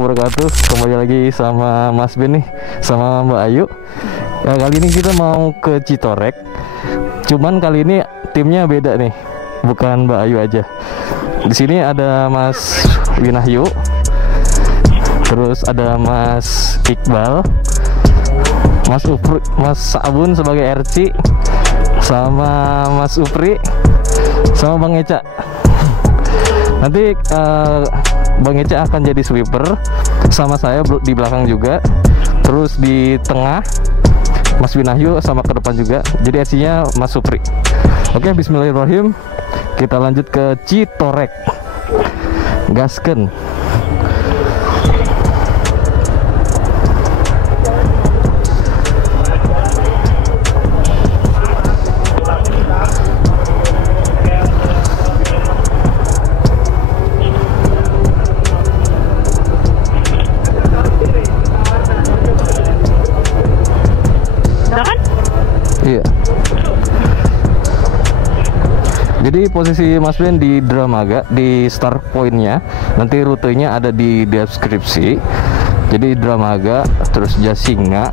Wabarakatuh. Kembali lagi sama Mas Ben nih, sama Mbak Ayu. Ya, kali ini kita mau ke Citorek. Cuman kali ini timnya beda nih, bukan Mbak Ayu aja. Di sini ada Mas Winahyu, terus ada Mas Iqbal, Mas Sabun sebagai RC, sama Mas Upri, sama Bang Eca. Nanti Bang Eca akan jadi sweeper, sama saya di belakang juga. Terus di tengah Mas Winahyu, sama ke depan juga. Jadi RC-nya Mas Supri. Oke, bismillahirrahmanirrahim. Kita lanjut ke Citorek. Gasken. Iya. Jadi posisi Mas Ben di Dramaga, di start point-nya. Nanti rutenya ada di deskripsi. Jadi Dramaga, terus Jasinga,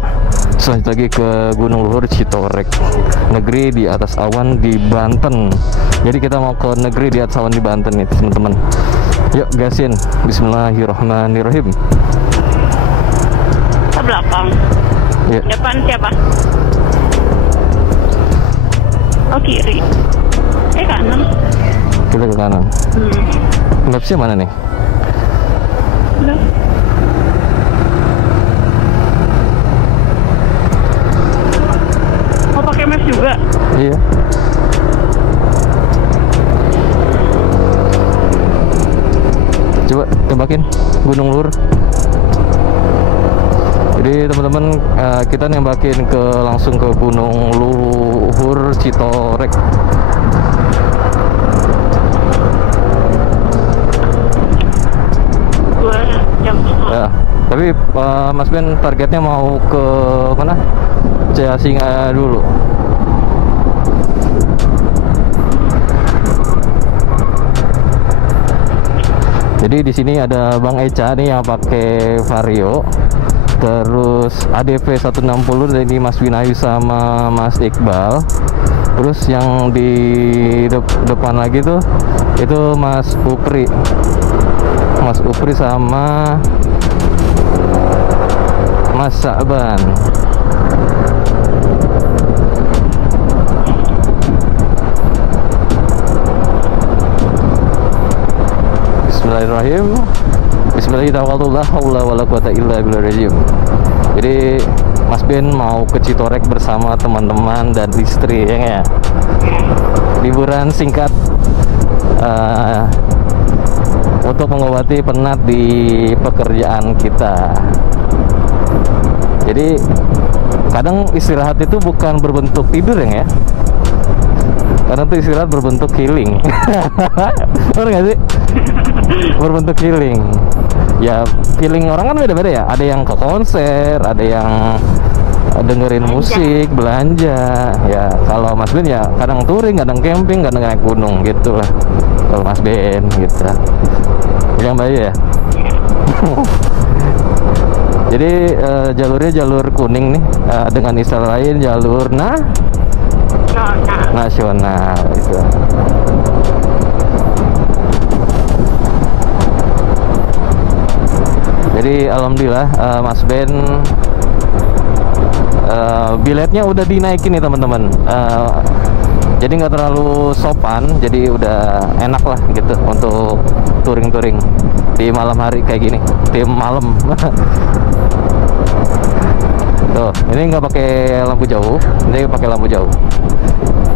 selanjutnya lagi ke Gunung Luhur Citorek, negeri di atas awan di Banten. Jadi kita mau ke negeri di atas awan di Banten nih teman-teman. Yuk gasin, bismillahirrahmanirrahim. Ke belakang. Ya. Depan siapa? Oh, kiri. Kanan. Kita ke kanan. Mapsnya mana nih? Udah. Mau pakai map juga? Iya. Coba tembakin Gunung Luhur. Jadi teman-teman, kita nembakin langsung ke Gunung Luhur Citorek. Ya, tapi Mas Ben targetnya mau ke mana? Jasinga dulu. Jadi di sini ada Bang Eca nih yang pakai Vario. Terus ADV 160 dari Mas Winahyu sama Mas Iqbal. Terus yang di depan lagi tuh itu Mas Upri. Mas Upri sama Mas Saban. Bismillahirrahmanirrahim. Bismillahirrahmanirrahim. Jadi Mas Ben mau ke Citorek bersama teman-teman dan istri, ya. Liburan singkat untuk mengobati penat di pekerjaan kita. Jadi kadang istirahat itu bukan berbentuk tidur, ya. Karena itu istirahat berbentuk healing. Bener gak sih? Berbentuk healing. Ya feeling orang kan beda-beda ya. Ada yang ke konser, ada yang dengerin musik, belanja. Ya kalau Mas Ben ya kadang touring, kadang camping, kadang naik gunung gitu lah. Kalau Mas Ben gitu. Yang baik ya. Jadi jalurnya jalur kuning nih, dengan istilah lain jalur nasional gitu. Jadi alhamdulillah Mas Ben biletnya udah dinaikin nih teman-teman. Jadi nggak terlalu sopan, jadi udah enak lah gitu untuk touring-touring di malam hari kayak gini, tim malam. Tuh, ini nggak pakai lampu jauh, ini pakai lampu jauh.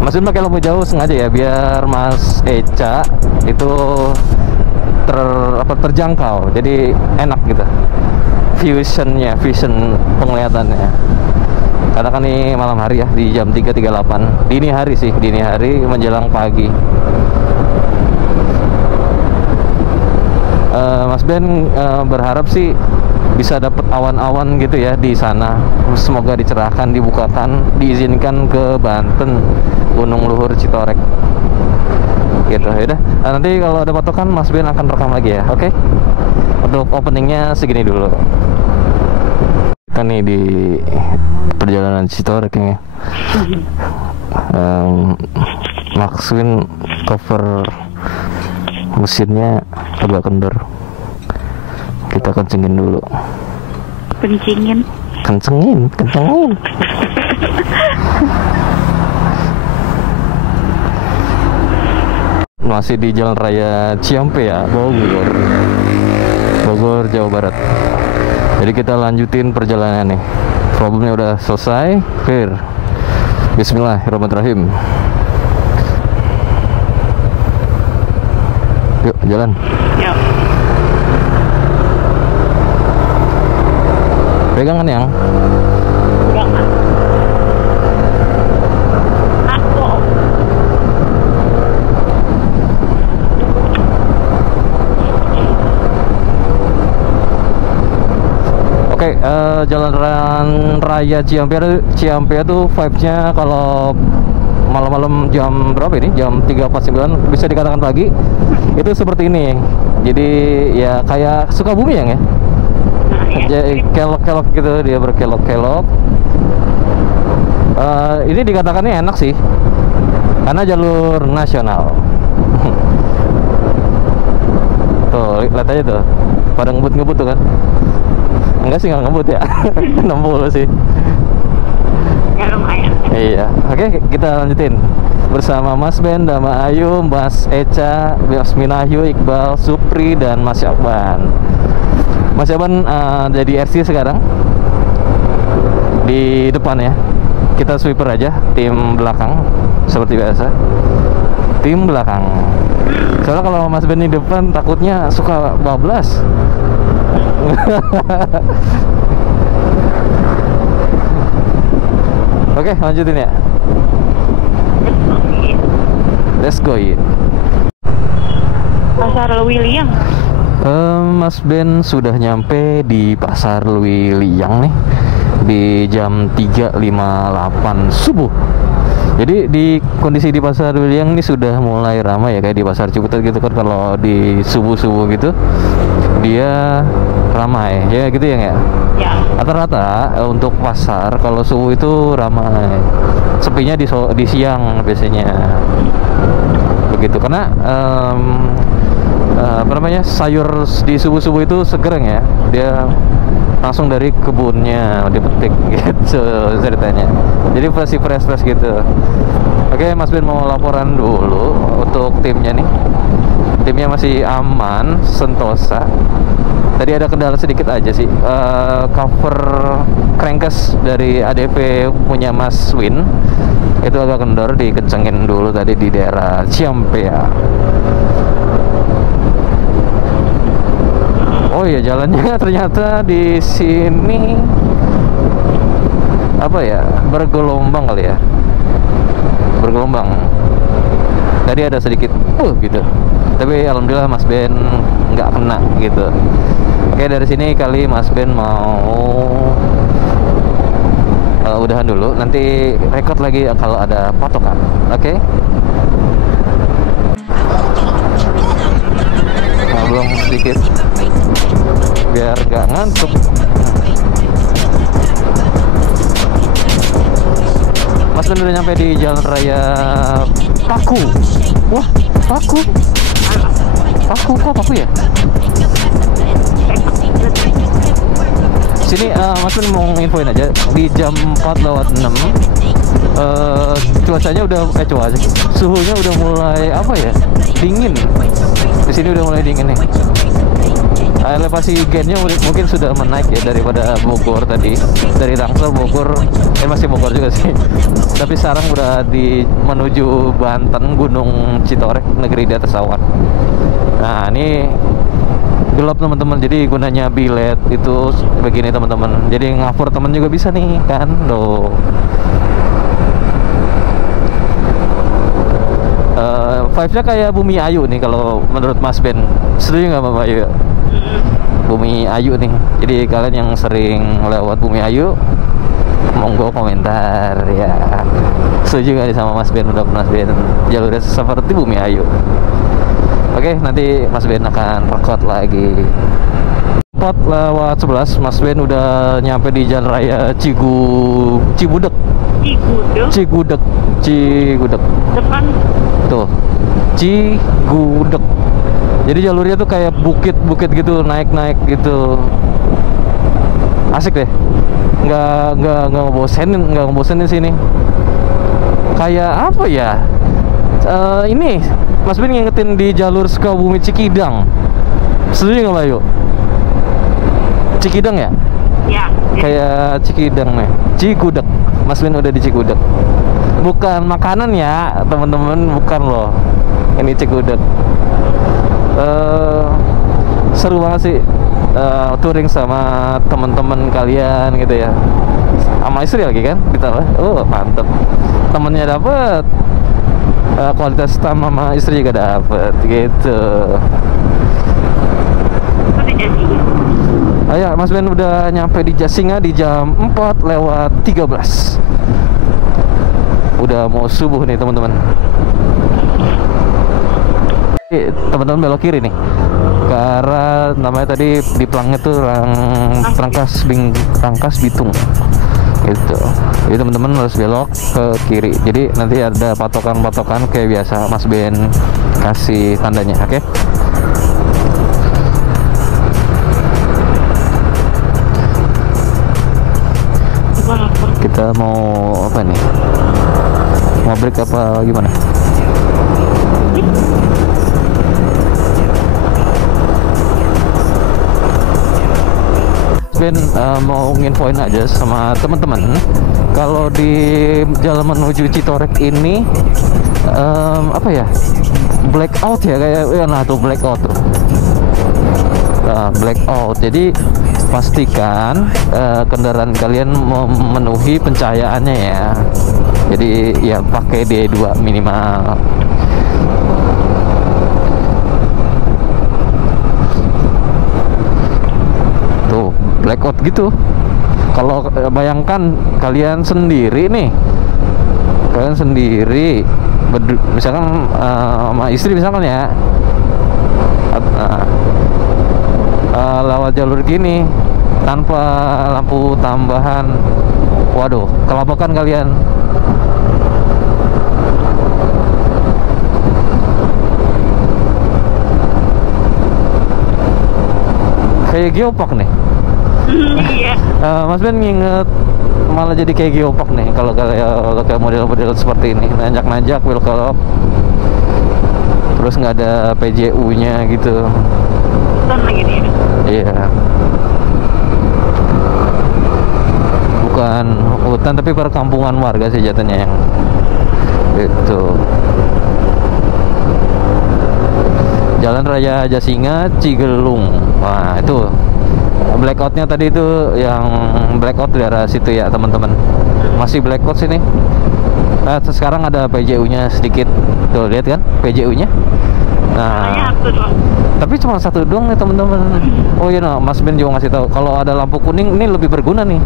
Mas Ben pakai lampu jauh sengaja ya, biar Mas Eca itu terjangkau, jadi enak gitu vision penglihatannya. Karena kan ini malam hari ya, di jam 3.38, dini hari sih, dini hari menjelang pagi. Mas Ben berharap sih bisa dapat awan-awan gitu ya di sana. Semoga dicerahkan, dibukakan, diizinkan ke Banten, Gunung Luhur Citorek. Gitu ya udah. Nanti kalau ada patokan Mas Ben akan rekam lagi ya. Oke. untuk openingnya segini dulu. Kita nih di perjalanan Citorek ini. Maxwin cover mesinnya agak kendor. Kita kencengin dulu. Kencingin. Kencengin. Masih di Jalan Raya Ciampea ya, Bogor, Jawa Barat. Jadi kita lanjutin perjalanan nih. Problemnya udah selesai, clear. Bismillahirrahmanirrahim. Yuk, jalan. Yuk. Pegangan yang. Jangan. Aku. Oke, Jalan Raya Ciampea tuh vibes-nya kalau malam-malam jam berapa ini? Jam 3.49 bisa dikatakan pagi. Itu seperti ini. Jadi ya kayak Sukabumi ya. Jadi kelok-kelok gitu, dia berkelok-kelok. Ini dikatakannya enak sih, karena jalur nasional. Tuh, lihat aja tuh, pada ngebut-ngebut tuh kan. Enggak sih, nggak ngebut ya. 60 sih. Ya lumayan. Iya, oke kita lanjutin bersama Mas Ben, Dama Ayu, Mas Eca, Mas Minahyu, Iqbal, Supri, dan Mas Yaban. Mas Yaban jadi RC sekarang di depan ya. Kita sweeper aja, tim belakang seperti biasa. Tim belakang. Soalnya kalau Mas Ben di depan takutnya suka bablas. Oke, lanjutin ya. Let's go in. Pasar Lewiliang. Mas Ben sudah nyampe di Pasar Lewiliang nih di jam 3.58 subuh. Jadi di kondisi di Pasar Lewiliang ini sudah mulai ramai ya, kayak di Pasar Ciputat gitu kan. Kalau di subuh-subuh gitu dia ramai ya gitu ya nggak? Ya. Rata-rata untuk pasar kalau subuh itu ramai, sepinya di siang biasanya begitu, karena apa namanya, sayur di subuh-subuh itu segereng ya, dia langsung dari kebunnya dipetik gitu ceritanya, jadi fresh gitu. Oke, Mas Ben mau laporan dulu untuk timnya nih. Timnya masih aman, sentosa. Tadi ada kendala sedikit aja sih, cover crankcase dari ADV punya Mas Win itu agak kendor, dikencengin dulu tadi di daerah Ciampea. Oh iya, jalannya ternyata di sini apa ya, bergelombang kali ya, bergelombang. Tadi ada sedikit gitu, tapi alhamdulillah Mas Ben nggak kena gitu. Oke, dari sini kali Mas Ben mau udahan dulu, nanti record lagi kalau ada patokan. Oke. Ngobrol sedikit biar nggak ngantuk. Mas Ben udah nyampe di Jalan Raya Paku. Wah, Paku kok Paku ya? Sini Mas Ben mau infoin aja, di jam 4:06 cuacanya udah suhunya udah mulai apa ya, dingin. Di sini udah mulai dingin nih. Elevasi gennya mungkin sudah menaik ya daripada Bogor tadi, dari Tangsel Bogor, masih Bogor juga sih. Tapi sekarang udah menuju Banten, Gunung Citorek, negeri di atas awan. Nah, ini gelap teman-teman, jadi gunanya bilet itu begini teman-teman, jadi ngapur teman juga bisa nih kan loh. Vibes-nya kayak Bumi Ayu nih kalau menurut Mas Ben. Setuju nggak Mbak Ayu? Bumi Ayu nih, jadi kalian yang sering lewat Bumi Ayu monggo komentar ya, setuju nggak sama Mas Ben, udah Mas Ben jalurnya seperti Bumi Ayu. Oke, nanti Mas Ben akan record lagi. 4 lewat 11 Mas Ben udah nyampe di Jalan Raya Cigudeg. Cigudeg Depan. tuh, Cigudeg. Jadi jalurnya tuh kayak bukit-bukit gitu, naik-naik gitu. Asik deh. Nggak ngebosenin sini. Kayak apa ya? Ini Mas Ben ngingetin di jalur Sukabumi Cikidang. Setuju nggak Bayu? Cikidang ya? Ya. Kayak Cikidang nih. Cigudeg. Mas Ben udah di Cigudeg. Bukan makanan ya, teman-teman, bukan loh. Ini Cigudeg. Seru banget sih touring sama teman-teman kalian gitu ya. Sama istri lagi kan ditambah. Oh, mantep. Temennya dapet, kualitas sama istri juga dapet gitu. Udah jadi. Ayo, Mas Ben udah nyampe di Jasinga di jam 4 lewat 13. Udah mau subuh nih teman-teman. Teman-teman belok kiri nih ke arah namanya tadi di pelangnya tuh Rangkas Bitung gitu. Jadi teman-teman harus belok ke kiri. Jadi nanti ada patokan-patokan kayak biasa Mas Ben kasih tandanya, oke? Kita mau apa nih? Mau break apa gimana? Ben mau nginfoin aja sama teman-teman kalau di jalan menuju Citorek ini apa ya, blackout ya, kayak ya, nah tuh blackout tuh. Blackout, jadi pastikan kendaraan kalian memenuhi pencahayaannya ya. Jadi ya pakai D2 minimal. Tuh blackout gitu. Kalau bayangkan kalian sendiri nih, misalkan sama istri misalkan ya, lewat jalur gini tanpa lampu tambahan, waduh, kelabakan kalian. Kayak geopark nih. Iya. Mas Ben nginget malah jadi kayak geopark nih kalau kayak model-model seperti ini, nanjak-nanjak, belok, terus nggak ada PJU-nya gitu. Lagi dia. Iya. Bukan hutan tapi perkampungan warga sih jatuhnya yang itu. Jalan Raya Jasinga Cigelung. Nah itu blackoutnya tadi itu, yang blackout di arah situ ya teman-teman. Masih blackout sini. Nah sekarang ada PJU-nya sedikit. Tuh lihat kan PJU-nya. Nah, tapi cuma satu doang nih teman-teman. Oh iya, nah, Mas Ben juga ngasih tahu kalau ada lampu kuning ini lebih berguna nih.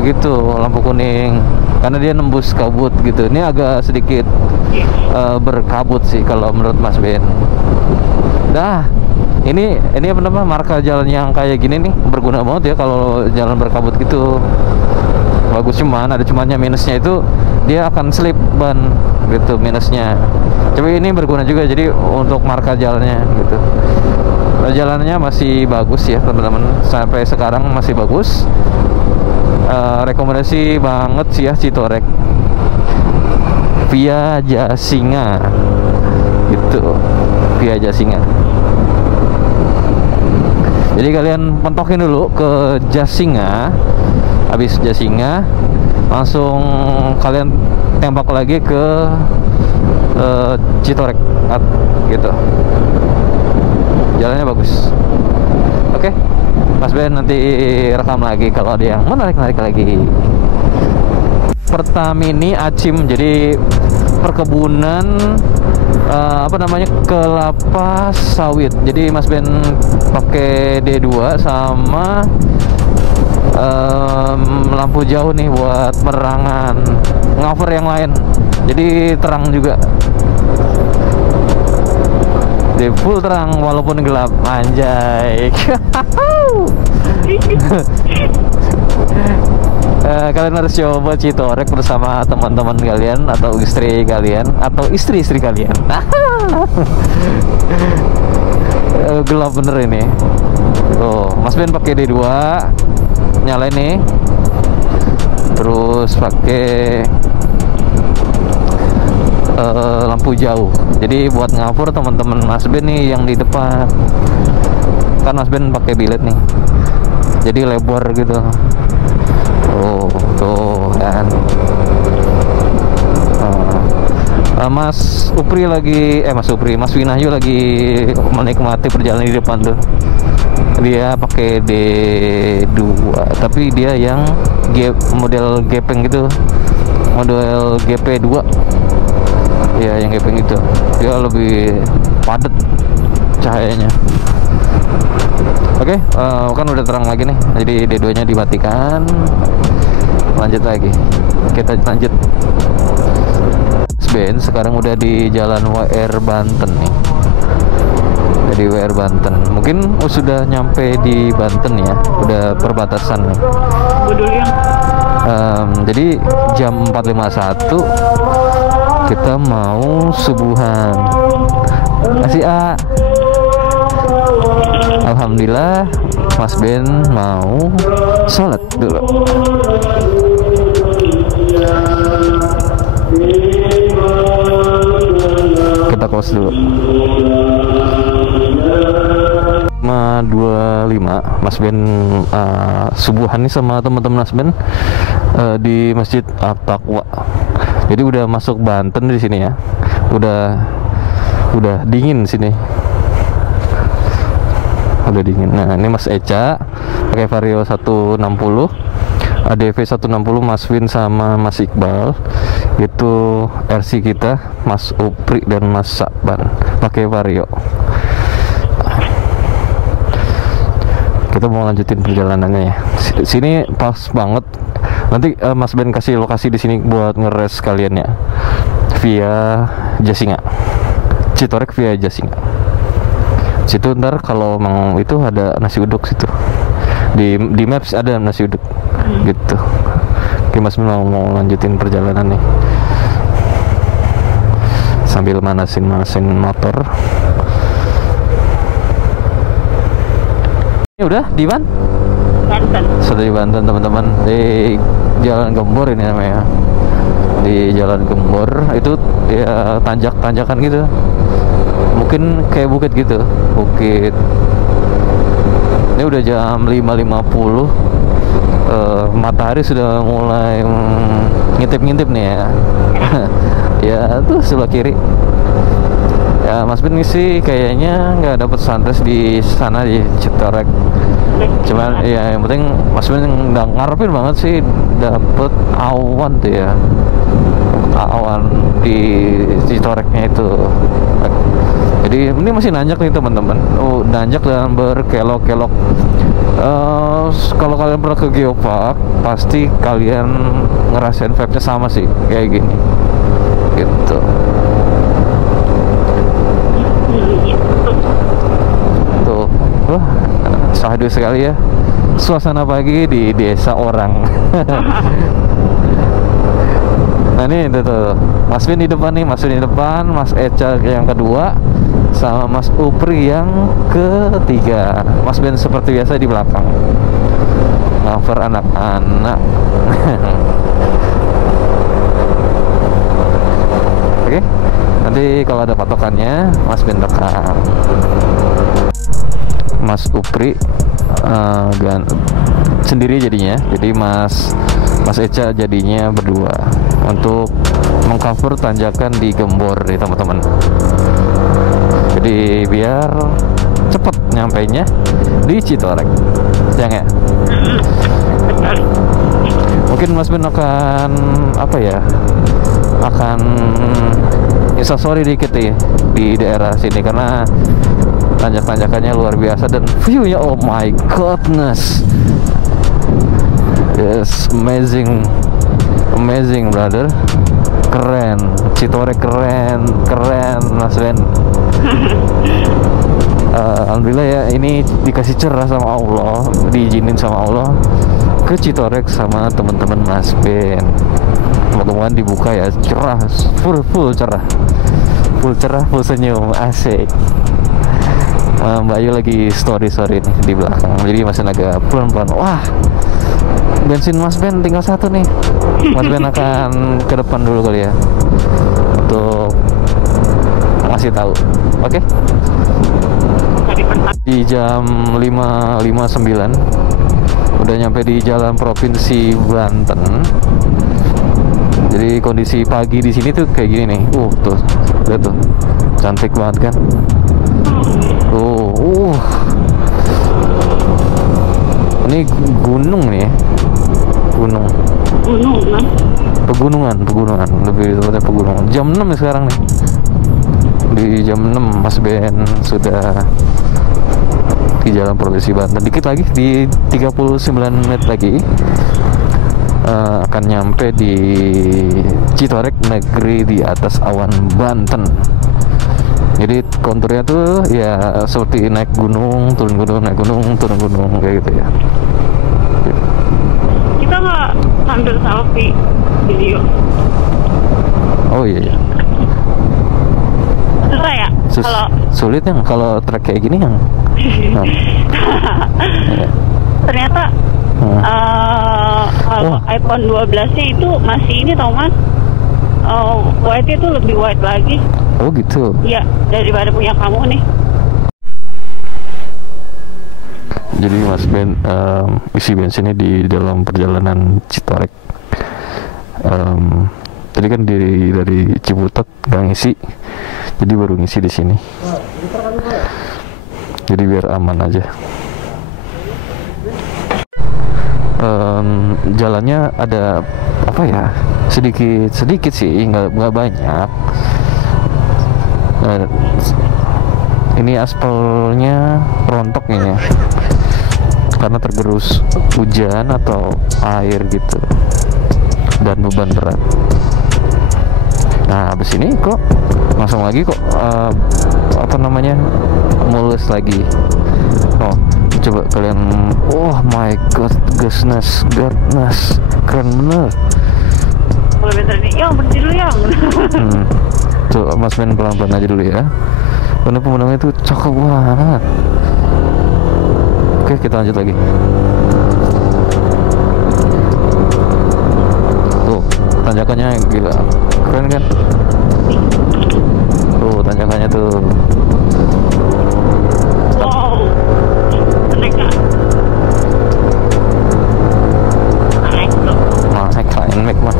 Begitu lampu kuning, karena dia nembus kabut gitu. Ini agak sedikit berkabut sih kalau menurut Mas Ben. Dah, ini apa namanya, marka jalan yang kayak gini nih berguna banget ya kalau jalan berkabut gitu. Bagus, cumannya minusnya itu dia akan slip ban gitu, minusnya. Tapi ini berguna juga jadi untuk marka jalannya gitu. Jalannya masih bagus ya teman-teman, sampai sekarang masih bagus. Rekomendasi banget sih ya Citorek via Jasinga gitu, via Jasinga. Jadi kalian pentokin dulu ke Jasinga, habis Jasinga langsung kalian tembak lagi ke Citorek gitu. Jalannya bagus. Oke, Mas Ben nanti rekam lagi kalau ada yang menarik lagi. Pertamini Acim, jadi perkebunan apa namanya, kelapa sawit. Jadi Mas Ben pakai D2 sama lampu jauh nih buat penerangan, ngover yang lain, jadi terang juga. Di full terang walaupun gelap, anjay. Kalian harus coba Citorek bersama teman-teman kalian atau istri kalian atau istri-istri kalian. Gelap bener ini. Tuh, Mas Ben pakai D2, nyalain nih. Terus pakai lampu jauh. Jadi buat ngapur teman-teman Mas Ben nih yang di depan. Kan Mas Ben pakai bilet nih. Jadi lebar gitu. Tuh kan. Mas Upri lagi, Mas Winahyu lagi menikmati perjalanan di depan tuh. Dia pakai D2, tapi dia yang model gepeng gitu, model GP2. Ya, yang gepeng itu. Dia lebih padat cahayanya. Oke, kan udah terang lagi nih. Jadi D2-nya dimatikan. Lanjut lagi. Kita lanjut. Ben sekarang udah di Jalan WR Banten nih. Jadi WR Banten. Mungkin sudah nyampe di Banten ya. Udah perbatasan nih. Jadi jam 4.51 kita mau subuhan. Masih Alhamdulillah Mas Ben mau sholat dulu. Kita close dulu. 5.25 Mas Ben subuhan nih sama teman-teman Mas Ben di Masjid At-Taqwa. Jadi udah masuk Banten di sini ya. Udah dingin sini. Udah dingin. Nah, ini Mas Eca pakai Vario 160, ADV 160 Mas Win sama Mas Iqbal. Itu RC kita Mas Upri dan Mas Sakban pakai Vario. Kita mau lanjutin perjalanannya ya. Sini pas banget. Nanti Mas Ben kasih lokasi di sini buat ngeres kalian ya. Via Jasinga. Citorek via Jasinga. Situ ntar kalau mau itu ada nasi uduk situ. Di maps ada nasi uduk. Gitu. Oke, Mas Ben mau lanjutin perjalanan nih. Sambil manasin motor. Ini udah di Banten. Sudah di Banten teman-teman, di Jalan Gembor ini namanya. Di Jalan Gembor itu ya tanjakan gitu. Mungkin kayak bukit gitu, bukit. Ini udah jam 5.50. Matahari sudah mulai ngintip-ngintip nih ya. Ya tuh sebelah kiri. Ya Mas Ben sih kayaknya nggak dapet sunrise di sana di Citorek. Cuman ya yang penting Mas Ben udah ngarepin banget sih dapet awan tuh ya. Awan di Citoreknya itu. Jadi ini masih nanjak nih teman-teman. Nanjak dan berkelok-kelok. Kalau kalian pernah ke Geopark, pasti kalian ngerasain vibe-nya sama sih kayak gini. Gitu. Tuh, syahdu sekali ya. Suasana pagi di desa orang. Nah ini tuh Mas Vin di depan nih, Mas Vin di depan, Mas Eca yang kedua, sama Mas Upri yang ketiga. Mas Ben seperti biasa di belakang, cover anak-anak. Oke, nanti kalau ada patokannya Mas Ben rekam. Mas Upri sendiri jadinya, jadi Mas Eca jadinya berdua untuk mengcover tanjakan di Gembor nih teman-teman. Jadi biar cepet nyampainya di Citorek, ya nggak? Mungkin Mas Ben akan apa ya? Akan instastory dikit nih di daerah sini karena tanjak-tanjakannya luar biasa dan view-nya oh my goodness. Yes, amazing brother. Keren, Citorek keren Mas Ben. Alhamdulillah ya, ini dikasih cerah sama Allah, diizinin sama Allah ke Citorek sama teman-teman Mas Ben. Mudah-mudahan dibuka ya, cerah, full cerah, full senyum, asik. Mbak Ayu lagi story nih di belakang, jadi masih agak pelan-pelan. Wah, bensin Mas Ben tinggal 1 nih. Mas Ben akan ke depan dulu kali ya untuk ngasih tahu. Oke? Di jam 5.59 udah nyampe di jalan provinsi Banten. Jadi kondisi pagi di sini tuh kayak gini nih. Tuh, lihat tuh, cantik banget kan? Ini gunung nih, gunung. Pegunungan, lebih tepatnya pegunungan. Jam 6 nih sekarang nih. Di jam 6 Mas Ben sudah di jalan provinsi Banten. Dikit lagi, di 39 menit lagi akan nyampe di Citorek, negeri di atas awan Banten. Jadi konturnya tuh ya seperti naik gunung, turun gunung, naik gunung, turun gunung, kayak gitu ya. Kita nggak ambil selfie video. Oh iya. Susah ya? Kalau sulit yang kalau trek kayak gini yang. Ternyata kalau iPhone 12-nya itu masih ini tau Mas, white itu lebih white lagi. Oh gitu. Iya, daripada punya kamu nih. Jadi Mas Ben isi bensinnya di dalam perjalanan Citorek. Tadi kan dari Ciputat nggak ngisi, jadi baru ngisi di sini. Jadi biar aman aja. Jalannya ada apa ya? Sedikit sih, nggak banyak. Ini aspalnya rontok nih ya, karena tergerus hujan atau air gitu, dan beban berat. Nah habis ini kok langsung lagi kok mulus lagi. Coba kalian, oh my god, goodness, keren bener. Kalau bener nih, yang berhenti dulu yang. Tuh Mas Ben pelan-pelan aja dulu ya, karena pemandangannya itu cakep banget. Oke, kita lanjut lagi. Tuh tanjakannya gila, keren kan? Tuh tanjakannya tuh. Wow, naik lah, naik mah.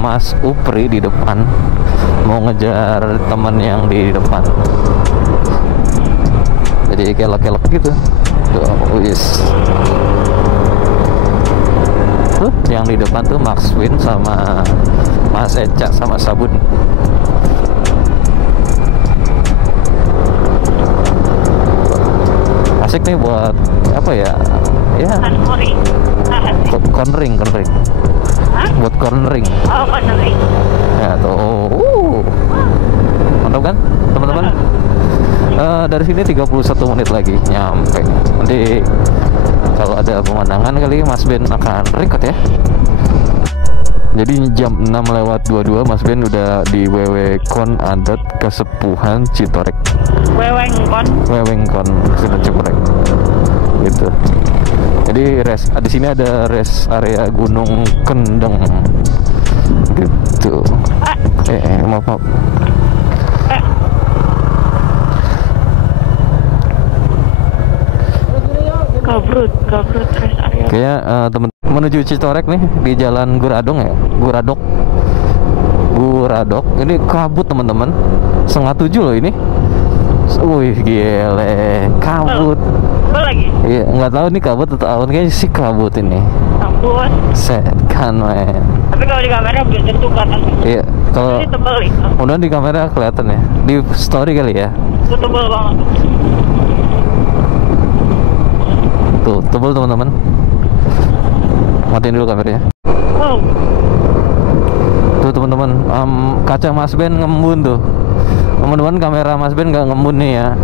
Mas Upri di depan mau ngejar teman yang di depan, jadi kelak-kelak gitu. Tuh yang di depan tuh Max Win sama Mas Eca sama Sabun. Asik nih buat apa ya? Ya. Cornering. Buat cornering. Oh, cornering. Ya tuh. Mantap kan, teman-teman? Dari sini 31 menit lagi nyampe. Nanti kalau ada pemandangan kali Mas Ben akan record ya. Jadi jam 6:22 Mas Ben udah di Wewengkon Adat Kesepuhan Citorek. Wewengkon Citorek. Gitu. Jadi di sini ada rest area Gunung Kendeng. Gitu. Maaf. Gabrut rest area. Kayaknya temen menuju Citorek nih di jalan Guradong ya, Guradok. Ini kabut teman-teman. 6:30 loh ini. Wih gile, kabut. Lagi? Iya, nggak tahu nih kabut atau awan, kayaknya sih kabut ini. Kabut. Set kan men. Tapi kalau di kamera belum tentu kelihatan. Iya, kalau ini tebel nih. udah di kamera kelihatan ya. Di story kali ya. Itu tebel banget. Tuh, tebel teman-teman. Matiin dulu kameranya. Wow. Tuh teman-teman, kaca Mas Ben ngembun tuh. Teman-teman, kamera Mas Ben nggak ngembun nih ya.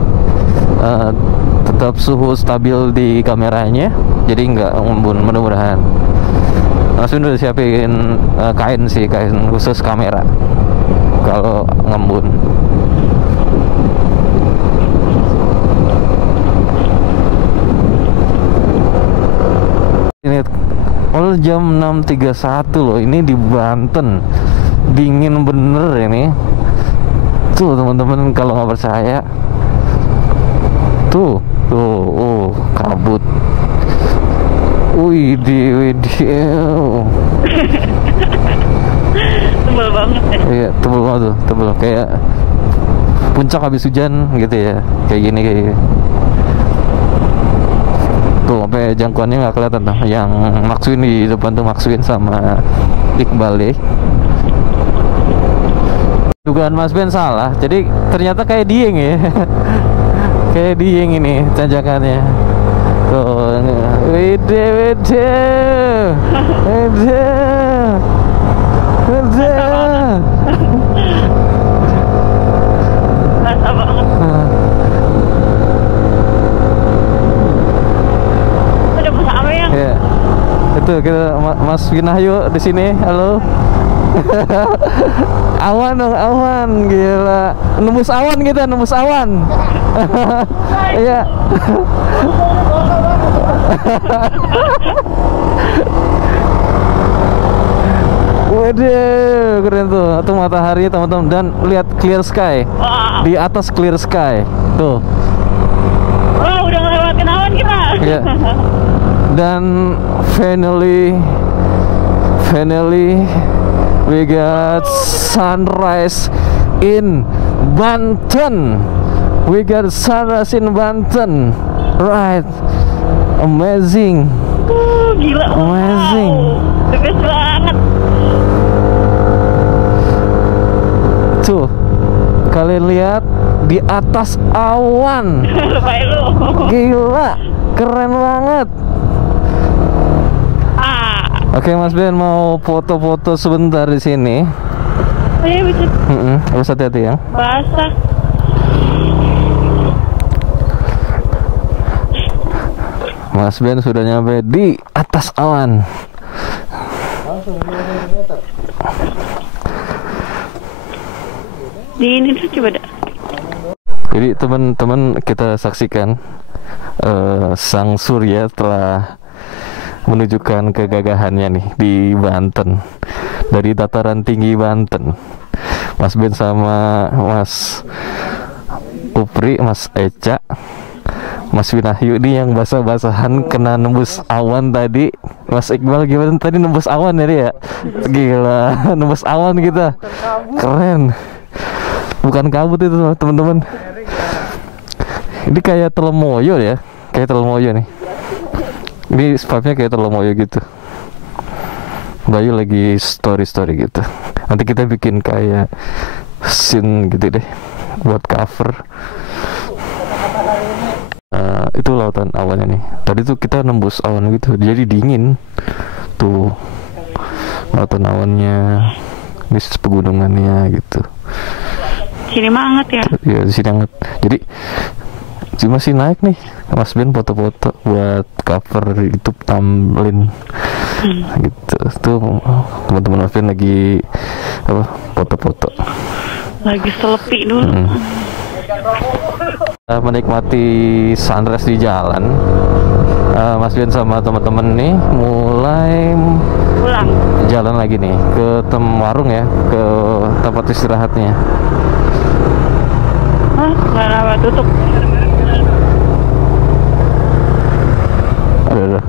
Tetap suhu stabil di kameranya, jadi nggak ngembun mudah-mudahan. Mas Ben udah siapin kain khusus kamera kalau ngembun. Ini jam 6.31 loh, ini di Banten, dingin bener ini. Tuh teman-teman, kalau nggak percaya, tuh kabut. Widih. Tebal banget ya. Iya, tebel banget tuh, tebel kayak puncak habis hujan gitu ya, kayak gini. Tuh sampai jangkauannya nggak kelihatan tuh, yang Maxwin di depan tuh, Maxwin sama Iqbal deh. Dugaan Mas Ben salah, jadi ternyata kayak Dieng ya. Kayak Dieng ini tanjakannya. Tuh, wede. Rasa banget. Udah pas apa ya? Ya, itu kita Mas Winahyu di sini. Halo. Awan dong, awan, gila. Nembus awan kita, nembus awan. Iya. Waduh, keren tuh. Itu matahari teman-teman, dan lihat clear sky. Wow. Di atas clear sky. Tuh. Wah, udah ngelewatin awan kita. Iya. Dan finally we got sunrise in Banten. Right. Amazing. Gila. Amazing. Wow. The best banget. Tuh, kalian lihat di atas awan. Lupain lu. Gila, keren banget. Oke, Mas Ben mau foto-foto sebentar di sini. Oh iya, bisa. Harus hati-hati ya. Basah. Mas Ben sudah nyampe di atas awan. Di ini tuh coba dah. Jadi teman-teman, kita saksikan sang surya telah menunjukkan kegagahannya nih di Banten, dari dataran tinggi Banten. Mas Ben sama Mas Upri, Mas Eca, Mas Winahyu ini yang basah-basahan kena nembus awan tadi. Mas Iqbal gimana tadi nembus awan ya? Gila, nembus awan kita. Keren. Bukan kabut itu teman-teman. Ini kayak telemoyo ya, kayak telemoyo nih. Ini spotnya kayak telemoyo gitu. Bayu lagi story gitu. Nanti kita bikin kayak scene gitu deh buat cover. Itu lautan awannya nih. Tadi tuh kita nembus awan gitu, jadi dingin. Tuh lautan awannya, ini pegunungannya gitu. Sini banget ya. Ya di sini hangat. Jadi masih naik nih Mas Ben foto-foto buat cover YouTube thumbnail gitu. Tuh teman-teman Mas Ben lagi apa, foto-foto. Lagi selepi dulu. Menikmati sunrise di jalan. Mas Ben sama teman-teman nih mulai Pulang. jalan lagi nih ke warung ya, ke tempat istirahatnya. Hah? Kenapa tutup? Ada.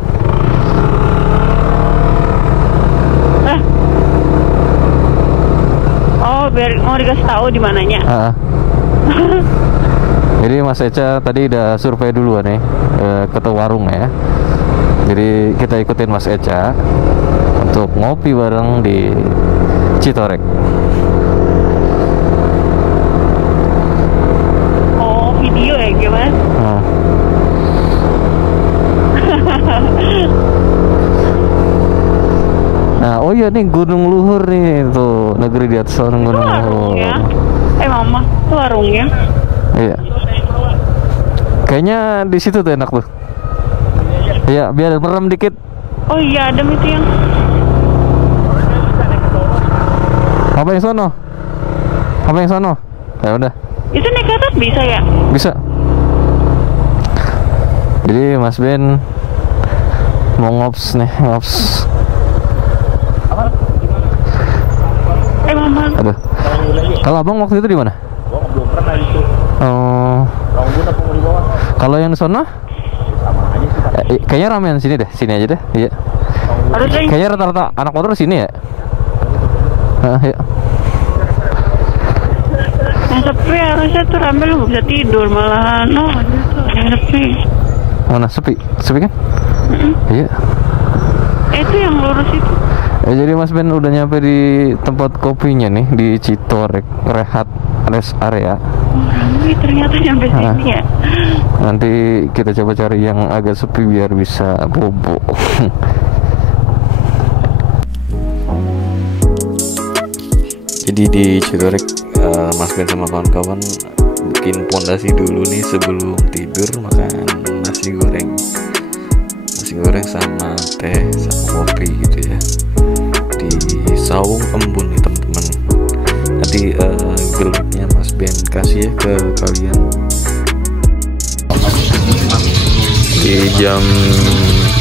Oh, biar mau dikasih tahu di mananya. Jadi Mas Eca tadi udah survei dulu nih ke warung ya. Jadi kita ikutin Mas Eca untuk ngopi bareng di Citorek. Oh, video ya gimana? Nah, oh iya Iya nih Gunung Luhur nih tuh, negeri di atas Gunung Itu warungnya. Luhur. Mama, itu warungnya. Iya. Kayaknya di situ tuh enak tuh. Iya, biar merem dikit. Oh iya, ada itu yang. Apa yang sono? Apa yang sono? Ya udah. Itu naik ke atas bisa ya? Bisa. Jadi Mas Ben mau ngops nih, ngops. Mama. Aduh. Kalau abang waktu itu di mana? Gua belum pernah itu. Oh. Bangun apa mau di bawah? Kalau yang di sono? Sama aja sih. Kayaknya ramean sini deh, sini aja deh. Iya. Harus yang. Kayaknya rata-rata anak motor sini ya. Iya. Yang sepi harusnya tuh rame lu nggak bisa tidur malahan. Oh, itu yang sepi. Mana sepi? Sepi kan? Iya. Itu yang lurus itu. Jadi Mas Ben udah nyampe di tempat kopinya nih di Citorek Rehat Rest Area. Oh, rame ternyata nyampe sini ya. Nanti kita coba cari yang agak sepi biar bisa bobo. Jadi di Citorek Mas Ben sama kawan-kawan bikin pondasi dulu nih sebelum tidur, makan nasi goreng sama teh sama kopi gitu ya di Saung Embun nih teman-teman. Nanti Google Map-nya Mas Ben kasih ya ke kalian. Di jam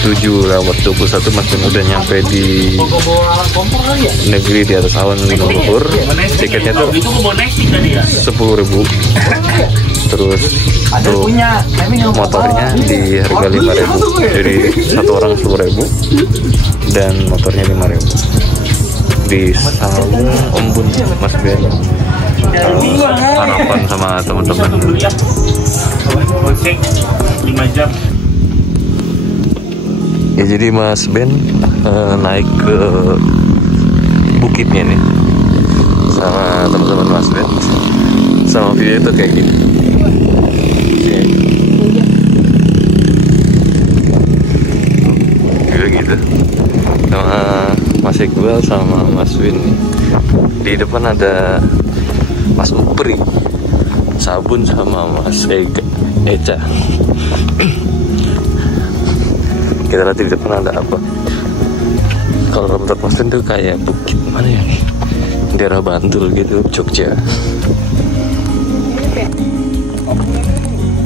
7:21 Mas Ben udah nyampe di negeri di atas awan Gunung Luhur. Tiketnya tuh 10.000. Terus untuk motornya di harga 5.000. Jadi satu orang 10.000 dan motornya 5.000. Di Saung Embun Mas Ben harapan sama teman-teman. 5 jam. Ya jadi Mas Ben naik ke bukitnya nih sama teman-teman Mas Ben, sama view itu kayak gini. View gitu sama Mas Iqbal sama Mas Win nih. Di depan ada Mas Upri, Sabun sama Mas Eca. Kita lihat di depan ada apa. Kalau tempat Mas Ben tuh kayak bukit mana ya, daerah Bantul gitu, Jogja.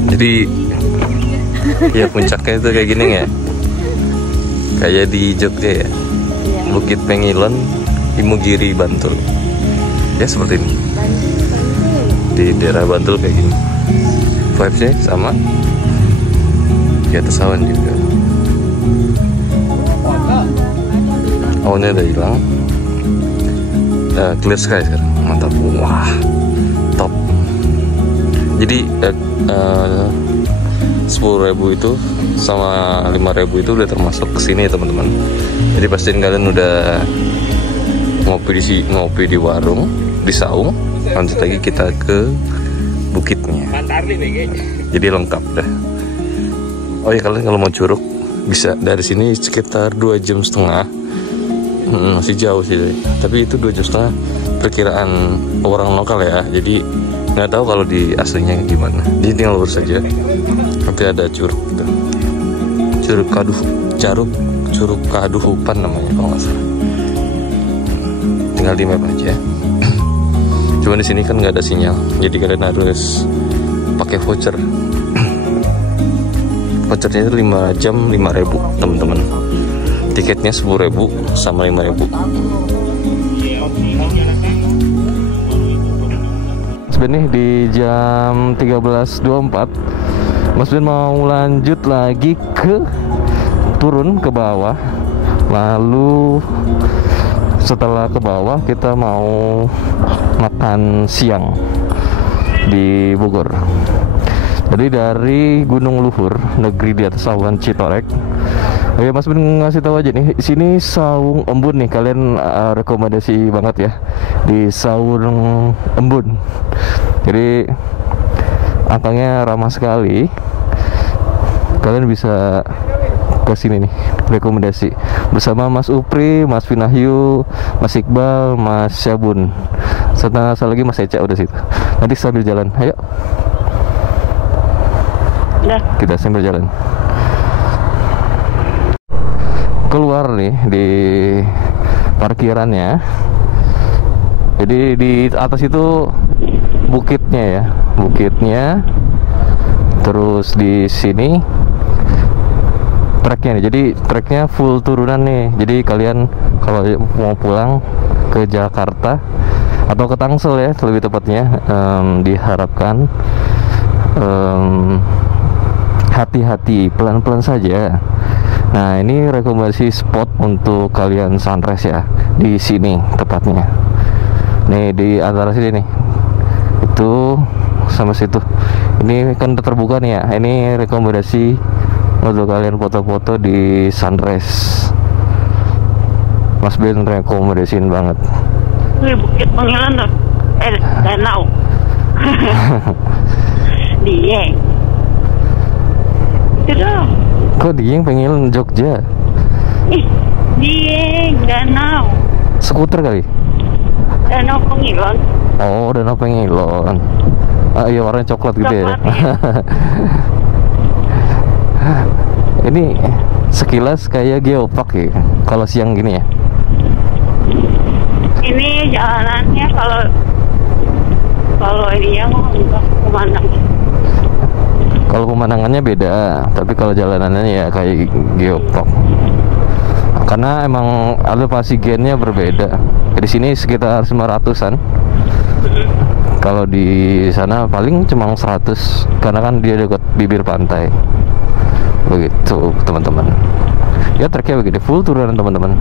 Jadi ya puncaknya itu kayak gini ya, kayak di Jogja ya, Bukit Pengilon, Imogiri, Bantul. Ya seperti ini. Di daerah Bantul kayak gini. Vibes-nya sama di atas awan juga. Awannya udah hilang, clear sky sekarang, mantap. Wah, top. Jadi 10.000 itu sama 5.000 itu udah termasuk kesini ya teman-teman. Jadi pastiin kalian udah ngopi di warung di Saung. Lanjut lagi kita ke bukitnya. Jadi lengkap dah. Oh ya, kalian kalau mau curug bisa dari sini sekitar 2,5 jam. Masih jauh sih, tapi itu 2,5 jam perkiraan orang lokal ya. Jadi nggak tahu kalau di aslinya gimana. Jadi tinggal lurus saja. Nanti ada curug gitu. Curug Kaduhupan namanya kalau nggak salah. Tinggal di map aja. Cuman di sini kan nggak ada sinyal, jadi kalian harus pakai voucher. Vouchernya itu 5 jam 5.000 teman-teman. Tiketnya 10.000 sama 5.000. Mas Ben nih di jam 13.24 Mas Ben mau lanjut lagi turun ke bawah. Lalu setelah ke bawah kita mau makan siang di Bogor. Jadi dari Gunung Luhur, negeri di atas awan Citorek. Oke, Mas Ben ngasih tahu aja nih, sini Saung Embun nih, kalian rekomendasi banget ya di Saung Embun. Jadi angkanya ramah sekali, kalian bisa ke sini nih. rekomendasi bersama Mas Upri, Mas Vinahyu, Mas Iqbal, Mas Syabun, serta satu lagi Mas Eca udah situ. Nanti sambil jalan, ayo Udah. kita sambil jalan keluar nih di parkirannya. Jadi di atas itu bukitnya ya, bukitnya. Terus di sini treknya nih, jadi treknya full turunan nih. Jadi kalian kalau mau pulang ke Jakarta atau ke Tangsel ya lebih tepatnya, diharapkan hati-hati, pelan-pelan saja. Nah ini rekomendasi spot untuk kalian sunrise ya, di sini tepatnya. Nih di antara sini nih, itu sama situ. Ini kan terbuka nih ya. Ini rekomendasi untuk kalian foto-foto di sunrise. Mas Ben rekomendasiin banget. Wih, Bukit Pengilan tuh. Danau. Dieng. Itu dong. Kok Dieng pengen Jogja? Ih, Dieng, danau. Skuter kali? Danau Pengilan. Oh, Danau Pengilon. Ah iya, warnanya coklat gitu ya. Coklat, ya. Ini sekilas kayak geopark ya kalau siang gini ya. Ini jalanannya kalau ini ya mau pemandangan. Kalau pemandangannya beda, tapi kalau jalanannya ya kayak geopark. Karena emang elevasi gennya berbeda. Di sini sekitar 500-an. Kalau di sana paling cuma 100, karena kan dia dekat bibir pantai. Begitu teman-teman. Ya treknya begitu, full turunan teman-teman.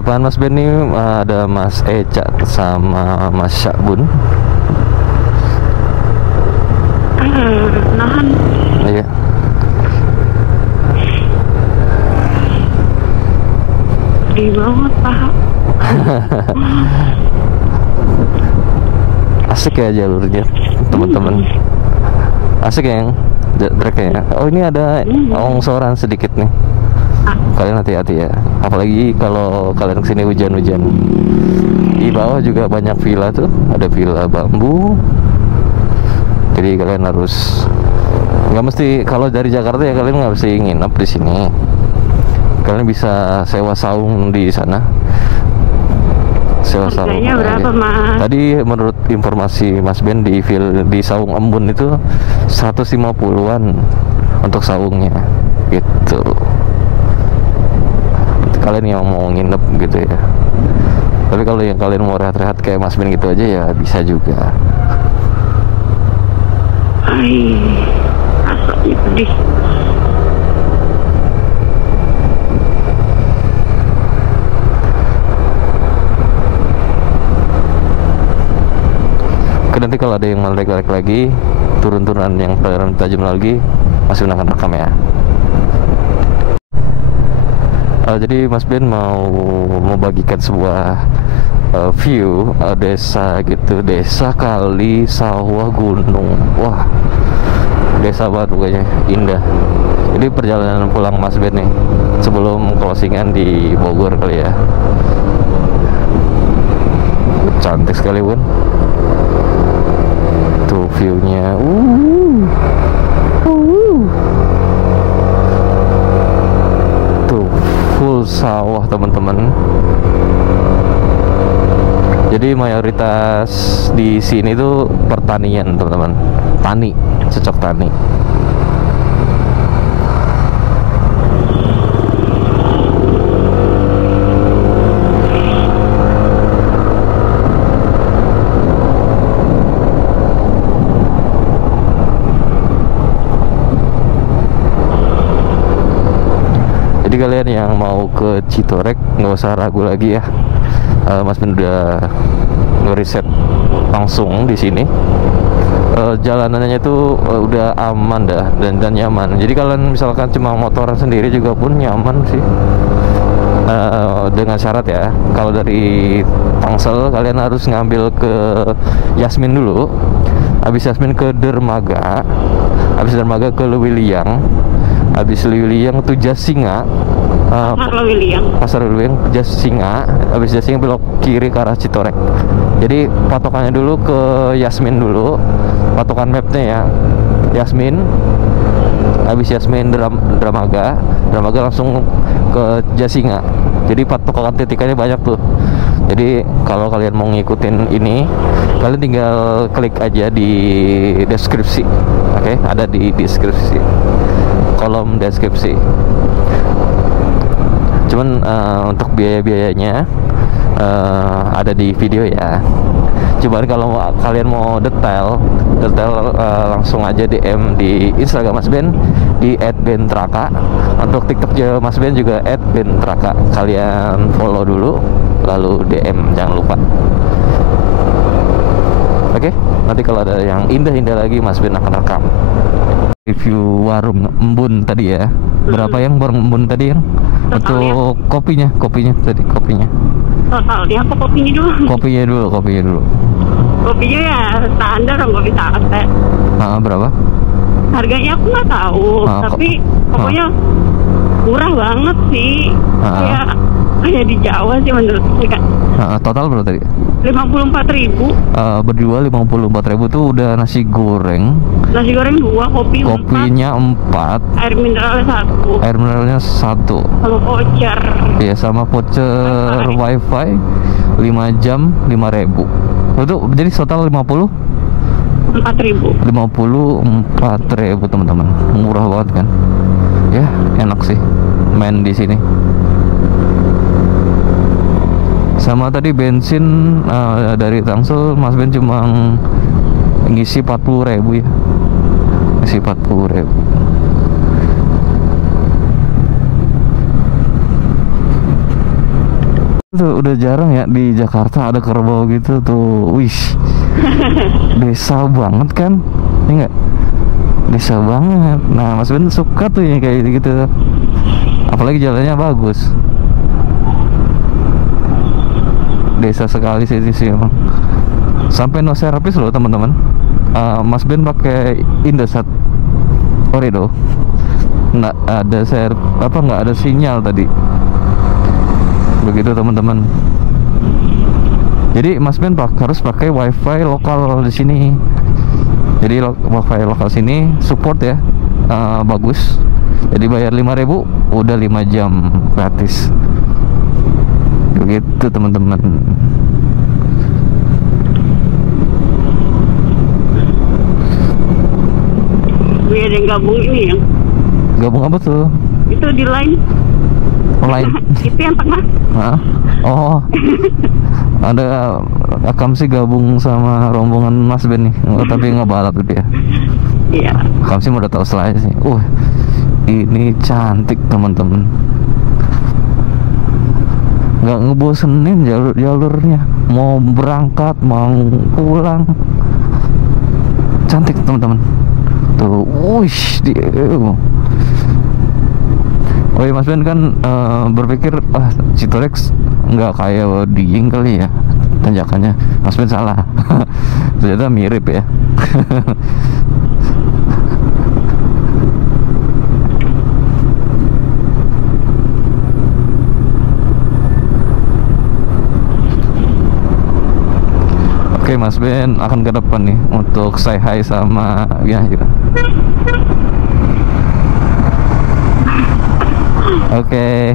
Depan Mas Ben nih ada Mas Eca sama Mas Syabun. Nahan. Iya. Di banget paha. Asik ya jalurnya teman-teman. Asik ya yang treknya. Oh ini ada longsoran sedikit nih. Kalian hati-hati ya. Apalagi kalau kalian kesini hujan-hujan. Di bawah juga banyak villa tuh. Ada villa bambu. Jadi kalian harus, nggak mesti kalau dari Jakarta ya kalian nggak mesti nginep di sini. Kalian bisa sewa saung di sana. Sewa saung. Harganya berapa, Mas? Tadi menurut informasi Mas Ben di saung Embun itu 150-an untuk saungnya gitu. Kalian yang mau nginep gitu ya. Tapi kalau yang kalian mau rehat-rehat kayak Mas Ben gitu aja ya bisa juga. Ay, asapnya pedih. Oke, nanti kalau ada yang melek-lek lagi, turun-turunan yang tajam lagi, masih gunakan rekam ya. Jadi Mas Ben mau membagikan sebuah view desa gitu, desa kali sawah gunung. Wah, desa banget pokoknya, indah. Jadi perjalanan pulang Mas Ben nih sebelum closingan di Bogor kali ya. Cantik sekali Bun. Tuh viewnya. Tuh full sawah teman-teman. Jadi mayoritas di sini tuh pertanian teman-teman, tani, cocok tani. Jadi kalian yang mau ke Citorek nggak usah ragu lagi ya. Mas Ben udah ngeriset langsung di sini. Jalanannya itu udah aman dah dan nyaman. Jadi kalian misalkan cuma motoran sendiri juga pun nyaman sih. dengan syarat ya, kalau dari Tangsel kalian harus ngambil ke Yasmin dulu, habis Yasmin ke Dermaga, habis Dermaga ke Lewiliang, habis Lewiliang tuh Jasinga, Pasar Lewiliang Jasinga, habis Jasinga belok kiri ke arah Citorek. Jadi patokannya dulu ke Yasmin dulu, patokan mapnya ya Yasmin, habis Yasmin Dramaga langsung ke Jasinga. Jadi patokan titiknya banyak tuh. Jadi kalau kalian mau ngikutin ini, kalian tinggal klik aja di deskripsi. Oke, ada di deskripsi, kolom deskripsi. Cuman untuk biaya-biayanya ada di video ya. Cuman kalau kalian mau detail langsung aja DM di Instagram Mas Ben di @bentraka. Untuk TikTok Mas Ben juga @bentraka. Kalian follow dulu lalu DM, jangan lupa. Oke, nanti kalau ada yang indah-indah lagi Mas Ben akan rekam. Review warung Embun tadi ya. Berapa yang warung Embun tadi yang? Untuk kopinya tadi kopinya. Total dia apa kopinya dulu? Kopinya dulu. Kopinya ya standar dong, kopi sate. Berapa? Harganya aku nggak tahu, tapi pokoknya murah banget sih. Kayak di Jawa sih menurutku kan. Total berapa tadi? 54.000. Berdua 54.000 tuh udah nasi goreng. Nasi goreng 2, kopinya 4, air mineralnya 1. Sama voucher. Iya, sama voucher wifi 5 jam 5.000. Itu jadi total 54.000 teman-teman. Murah banget kan? Ya, enak sih main di sini. Sama tadi bensin dari Tangsel Mas Ben cuma ngisi 40.000 ya. Ngisi 40.000. Tuh, udah jarang ya di Jakarta ada kerbau gitu tuh. Wish. Desa banget kan? Ini enggak? Desa banget. Nah, Mas Ben suka tuh yang kayak gitu. Apalagi jalannya bagus. Desa sekali sih emang. Sampai no service loh teman-teman. Mas Ben pakai Indosat Orido. Nggak ada sinyal tadi. Begitu teman-teman. Jadi Mas Ben harus pakai wifi lokal di sini. Jadi wifi lokal sini support ya, bagus. Jadi bayar 5.000 udah 5 jam gratis. Begitu teman-teman. Gue ada yang gabung ini ya. Gabung apa tuh? Itu di line. Online. Itu yang tengah. Oh. Ada Akam sih gabung sama rombongan Mas Ben nih. Tapi nggak balap dia. Iya. Akam sih udah tahu selai sih. Ini cantik teman-teman. Nggak ngebosenin jalurnya, mau berangkat mau pulang, cantik teman-teman tuh. Oh iya, Mas Ben kan berpikir Citorek nggak kayak Diying kali ya tanjakannya. Mas Ben salah. Ternyata mirip ya. Oke, Mas Ben akan ke depan nih untuk say hi sama ya gitu. Oke.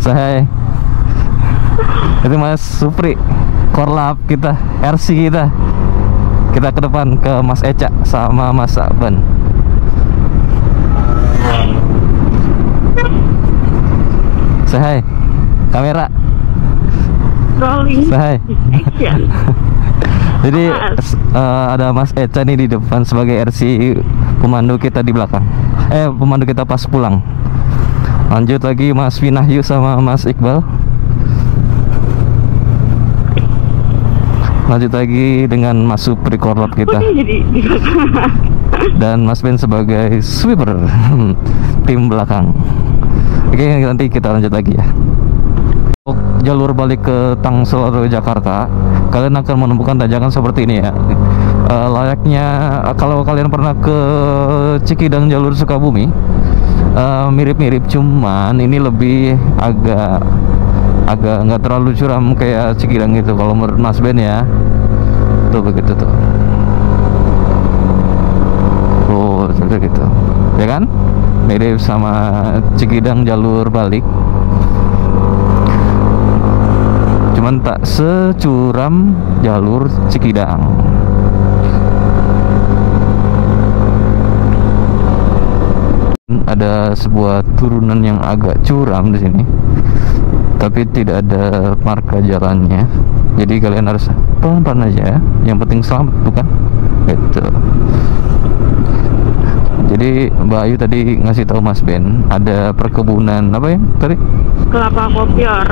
Say hi. Itu Mas Supri, Korlap kita, RC kita. Kita ke depan ke Mas Eca sama Mas Saban. Say hi. Kamera. Rolling. Say hi. Action. Jadi ada Mas Eca nih di depan sebagai RC pemandu kita di belakang. Pemandu kita pas pulang. Lanjut lagi Mas Winahyu sama Mas Iqbal. lanjut lagi dengan masuk record kita. Jadi Dan Mas Ben sebagai sweeper tim belakang. Oke, nanti kita lanjut lagi ya. Untuk jalur balik ke Tangsel atau Jakarta, kalian akan menemukan tanjakan seperti ini ya. Layaknya kalau kalian pernah ke Cikidang jalur Sukabumi, mirip-mirip, cuman ini lebih agak nggak terlalu curam kayak Cikidang gitu kalau menurut Mas Ben ya. Tuh begitu tuh. Oh, seperti gitu. Ya kan? Mirip sama Cikidang jalur balik. Cuman tak securam jalur Cikidang. Ada sebuah turunan yang agak curam di sini, tapi tidak ada marka jalannya. Jadi kalian harus pelan-pelan aja ya. Yang penting selamat, bukan? Gitu. Jadi Mbak Ayu tadi ngasih tahu Mas Ben ada perkebunan apa ya tadi? kelapa kopior.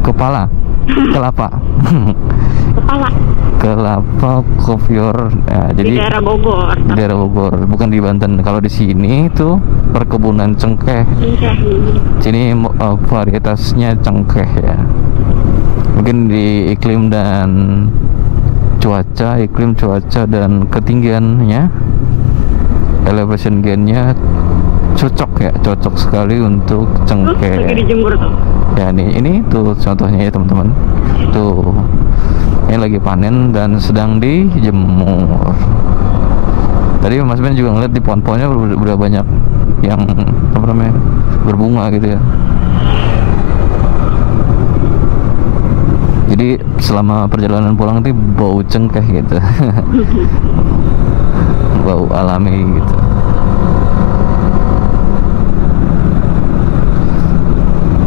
Kepala kelapa kopior. Nah, Di jadi daerah Bogor. di daerah Bogor, bukan di Banten. Kalau di sini tuh perkebunan cengkeh. Sini varietasnya cengkeh ya. Mungkin di iklim cuaca dan ketinggiannya, elevation gainnya cocok sekali untuk cengkeh. Lagi dijemur tuh. Ya ini tuh contohnya ya teman-teman. Tuh ini lagi panen dan sedang dijemur. Tadi Mas Ben juga ngeliat di pohon-pohonnya udah banyak yang apa namanya berbunga gitu ya. Jadi selama perjalanan pulang tuh bau cengkeh gitu. Bau alami gitu.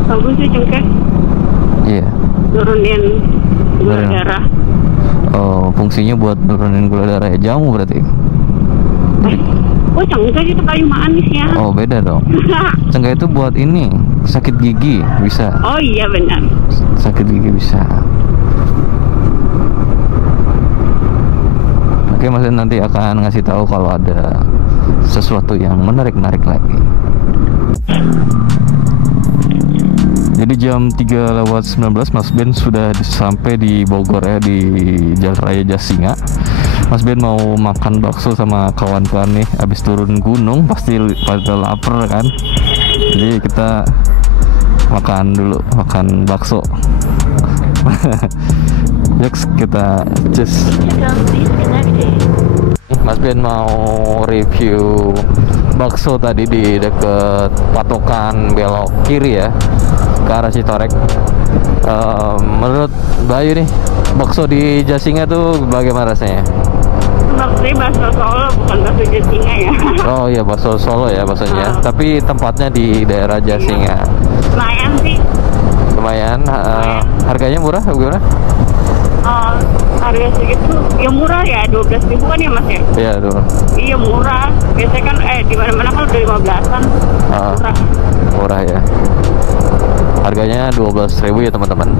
Bagus sih cengkeh. Iya. Nurunin gula darah. Oh, fungsinya buat nurunin gula darah ya. Jamu berarti. Oh, cengkeh itu kayu manis ya. Oh, beda dong. Cengkeh itu buat ini, sakit gigi bisa. Oh iya benar. Sakit gigi bisa. Oke, Mas Ben nanti akan ngasih tahu kalau ada sesuatu yang menarik lagi. Jadi jam 3:19 Mas Ben sudah sampai di Bogor ya, di Jalan Raya Jasinga. Mas Ben mau makan bakso sama kawan-kawan nih, habis turun gunung pasti pada lapar kan. Jadi kita makan bakso. Yuk kita just. Mas Ben mau review bakso tadi di deket patokan belok kiri ya, ke arah Citorek. Menurut Bayu nih, bakso di Jasinga tuh bagaimana rasanya? Bakso Solo, bukan bakso Jasinga ya. Oh iya, bakso Solo ya baksonya. Tapi tempatnya di daerah Jasinga. Lumayan sih. Lumayan. Harganya murah gimana? Harga segitu ya murah ya, 12.000 kan ya Mas ya? Iya tuh. Iya murah. Biasanya kan di mana-mana kan udah 15-an. Murah. Murah ya. Harganya 12.000 ya teman-teman.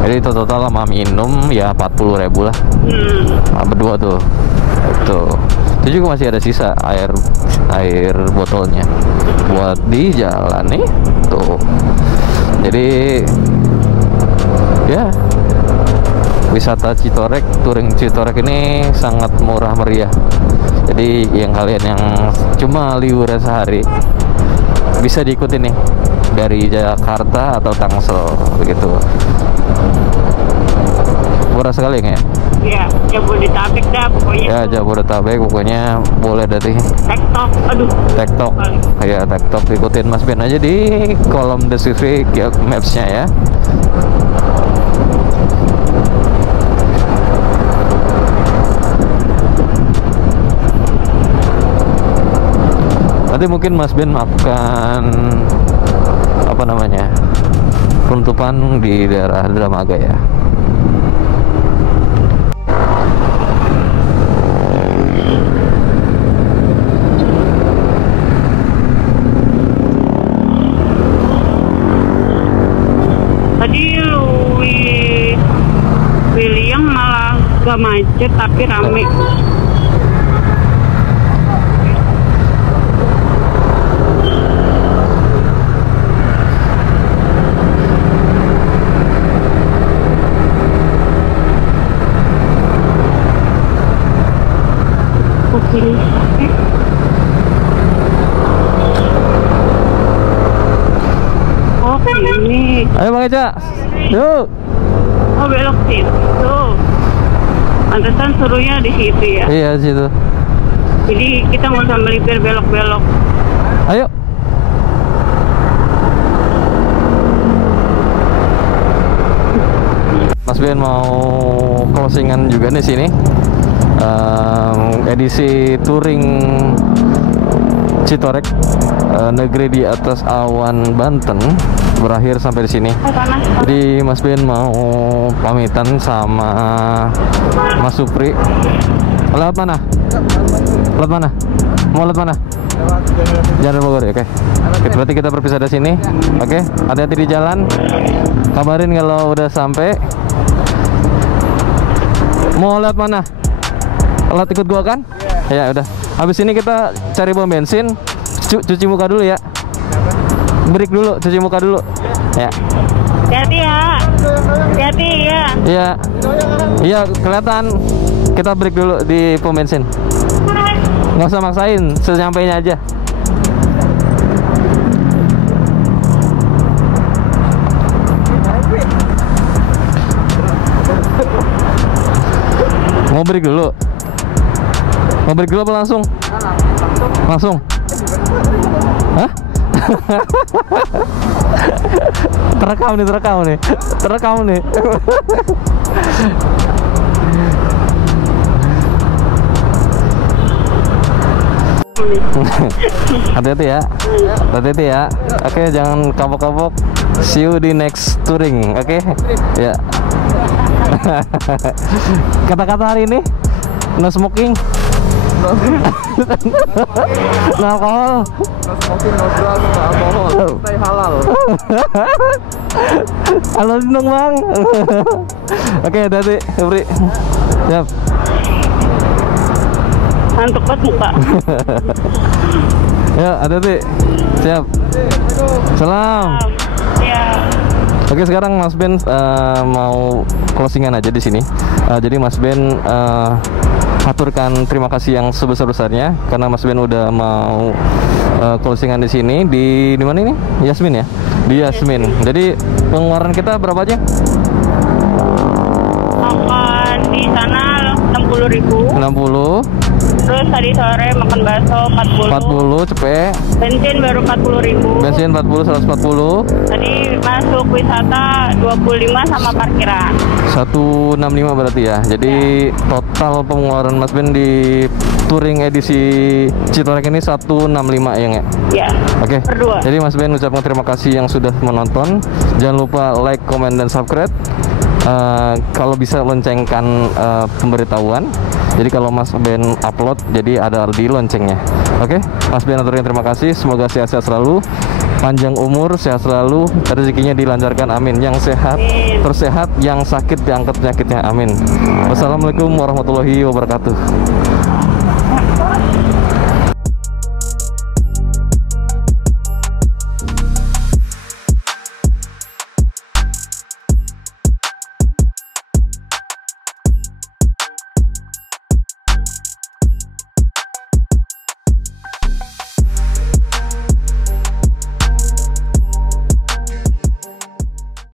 Jadi total sama minum ya 40.000 lah. Berdua tuh. Itu juga masih ada sisa air botolnya buat di jalan nih. Tuh. Jadi ya, wisata Citorek, touring Citorek ini sangat murah meriah. Jadi kalian yang cuma liburan sehari bisa diikuti nih dari Jakarta atau Tangsel begitu. Murah sekali ya? Iya, Jabodetabek dah pokoknya. Ya, Jabodetabek pokoknya boleh dari TikTok. Ya, TikTok, ikutin Mas Ben aja di kolom deskripsi Maps-nya ya. Nanti mungkin Mas Ben makan apa namanya, penutupan di daerah Dramaga ya. Tadi Louis macet tapi rame. Oke. Oh, ini. Ayo Bang Eca. Yuk. Oh, belok situ. Pantesan suruhnya di situ ya. Iya, di situ. Jadi kita nggak usah melipir belok-belok. Ayo. Mas Ben mau closingan juga nih sini. Edisi touring Citorek, negeri di atas awan Banten, berakhir sampai di sini. Oh, panas. Jadi Mas Ben mau pamitan sama Mas Supri. Lewat mana? Lewat mana? Mau lewat mana? Jalan Bogor ya, oke. Berarti kita berpisah dari sini. Oke, hati-hati di jalan. Kabarin kalau udah sampai. Mau lewat mana? Lewat ikut gua kan? Ya udah. Habis ini kita cari pom bensin, cuci muka dulu ya. Break dulu, cuci muka dulu. Ya. Hati-hati ya. Hati-hati ya. Iya. Iya, kelihatan. Kita break dulu di pom bensin. Nggak usah maksain, sesampainya aja. Mau break dulu? Mau break dulu apa langsung? Langsung? Hah? Terekam nih, terekam nih. Terekam nih. Hati-hati ya. Hati-hati ya. Oke, jangan kapok-kapok. See you di next touring, oke? Ya. Kata-kata hari ini, no smoking, no alkohol, No smoking, no drugs, no alcohol. Stay halal. halo dong Bang. Oke, hati-hati, Supri. Siap. Ngantuk banget muka. Ya, hati-hati. Siap. Salam. Ya. Oke, sekarang Mas Ben mau closingan aja di sini. Jadi Mas Ben aturkan terima kasih yang sebesar-besarnya karena Mas Ben udah mau closingan di sini di mana ini? Yasmin ya? Di Yasmin. Jadi pengeluaran kita berapa aja? Makan di sana 60.000. 60. Terus tadi sore makan bakso 40. 40 cepet. Bensin baru 40.000. Bensin 40, 140. Tadi masuk wisata 25 sama parkiran. 165 berarti ya. Jadi total pengeluaran Mas Ben di touring edisi Citorek ini 165 ya nggak? Ya. Oke. Berdua. Jadi Mas Ben ucapkan terima kasih yang sudah menonton. Jangan lupa like, komen, dan subscribe. Kalau bisa loncengkan pemberitahuan. Jadi kalau Mas Ben upload, jadi ada di loncengnya. Oke, Mas Ben aturkan terima kasih. Semoga sehat-sehat selalu, panjang umur, sehat selalu, rezekinya dilancarkan, amin. Yang sehat tersehat, yang sakit diangkat penyakitnya, amin. Wassalamualaikum warahmatullahi wabarakatuh.